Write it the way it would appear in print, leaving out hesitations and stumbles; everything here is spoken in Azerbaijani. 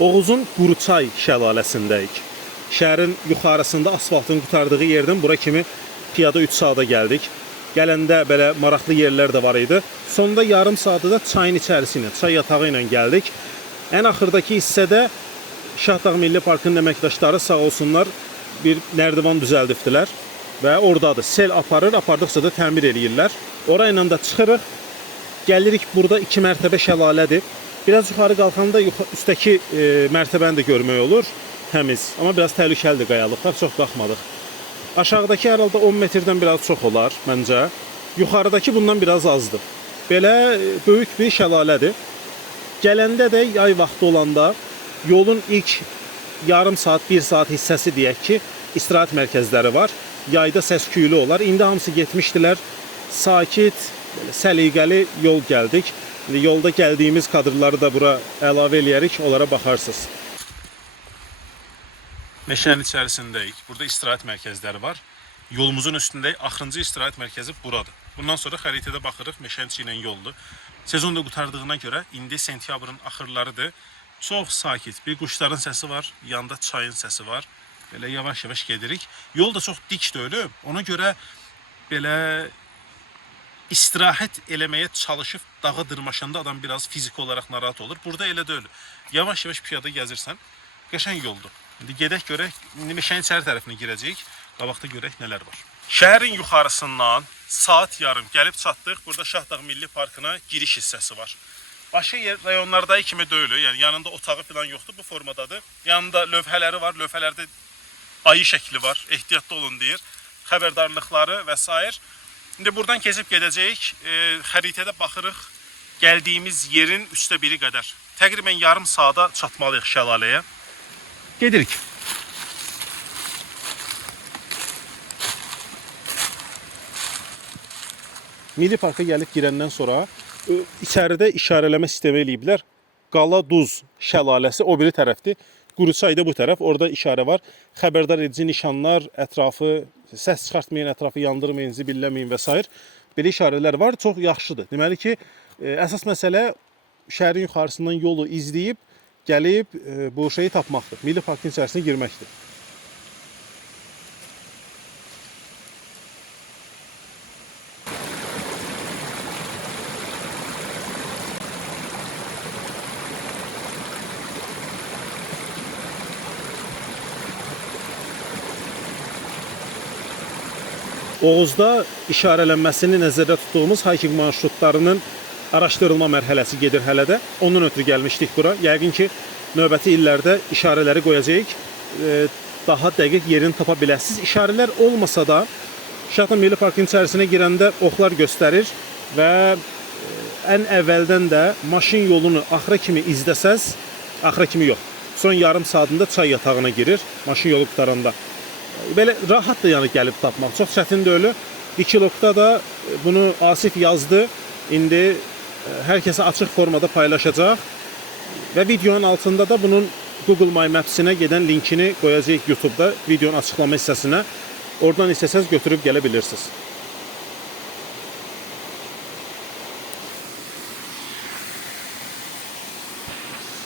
Oğuzun Quruçay şəlaləsindəyik. Şəhərin yuxarısında asfaltın qurtardığı yerdən bura kimi piyada 3 saata gəldik. Gələndə belə maraqlı yerlər də var idi. Sonda yarım saatı da çayın içərisinə, çay yatağı ilə gəldik. Ən axırdakı hissədə Şahdağ Milli Parkının əməkdaşları sağ olsunlar bir nərdivan düzəldibdilər və oradadır. Sel aparır, apardıqca da təmir eləyirlər. Orayla da çıxırıq. Gəlirik, burada 2 mərtəbə şəlalədir. Biraz yuxarı qalxanda üstəki mərtəbəni də görmək olur. Təmiz, amma biraz təhlükəlidir qayalıqlar, çox qalxmadıq. Aşağıdakı hər halda 10 metrdən biraz çox olar məncə. Yuxarıdakı bundan biraz azdır. Belə böyük bir şəlalədir. Gələndə də yay vaxtı olanda yolun ilk yarım saat, 1 saat hissəsi deyək ki, istirahət mərkəzləri var. Yayda səs-küylü olar. İndi hamısı getmişdilər. Sakit, səliqəli yol gəldik. Yolda gəldiyimiz kadrları da bura əlavə eləyərik, onlara baxarsınız. Meşənin içərisindəyik. Burada istirahət mərkəzləri var. Yolumuzun üstündəyik. Axırıncı istirahət mərkəzi buradır. Bundan sonra xəritədə baxırıq, meşənin içi ilə yoldur. Sezon da qurtardığına görə indi sentyabrın axırlarıdır. Çox sakit. Bir quşların səsi var, yanda çayın səsi var. Belə yavaş-yavaş gedirik. Yol da çox dik deyil. Ona görə belə istirahət eləməyə çalışıb dağa dırmaşanda adam biraz fiziki olaraq narahat olur. Burada elə deyil. Yavaş-yavaş piyada gəzirsən, qəşəng yoldur. İndi gedək görək, indi meşənin içəri tərəfinə girəcəyik. Qabaqda görək nələr var. Şəhərin yuxarısından saat yarım gəlib çatdıq. Burada Şahdağ Milli Parkına giriş hissəsi var. Başqa rayonlardakı kimi deyil. Yəni yanında otağı falan yoxdur, bu formadadır. Yanında lövhələri var. Lövhələrdə ayı şəkli var. Ehtiyatlı olun deyir. Xəbərdarlıqları və s. İndi buradan keçib gedəcəyik. Xəritədə baxırıq. Gəldiyimiz yerin 1/3 qədər. Təqribən yarım saata çatmalıyıq şəlaləyə. Gedirik. Milli Parka gəlib girəndən sonra içəridə işarələmə sistemi eləyiblər. Qala Duz şəlaləsi o biri tərəfdir. Quruçay da bu tərəf. Orada işarə var. Xəbərdar edici nişanlar, ətrafı səs çıxartmayın, ətrafı yandırmayın, zibilləməyin və s. Belə işarələr var. Çox yaxşıdır. Deməli ki, əsas məsələ şəhərin yuxarısından yolu izləyib, gəlib bu şeyi tapmaqdır. Milli Parkın içərisinə girməkdir. Oğuzda işarələnməsini nəzərdə tutduğumuz hiking marşrutlarının araşdırılma mərhələsi gedir hələ də. Onun ötürü gəlmişdik bura. Yəqin ki, növbəti illərdə işarələri qoyacağıq. Daha dəqiq yerini tapa biləsiniz. İşarələr olmasa da Şahdağ Milli Parkın içərisinə girəndə oxlar göstərir və ən əvvəldən də maşın yolunu axıra kimi izləsəz, axıra kimi yox, son yarım saatında çay yatağına girir, maşın yolu qutaranda. Belə rahatdır yəni gəlib tapmaq. Çox çətin deyil. Dikilogda da bunu Asif yazdı. İndi hər kəsə açıq formada paylaşacaq. Və videonun altında da bunun Google My Maps-inə gedən linkini qoyacağıq YouTube-da, videonun açıqlama hissəsinə. Oradan istəsəz götürüb gələ bilirsiniz.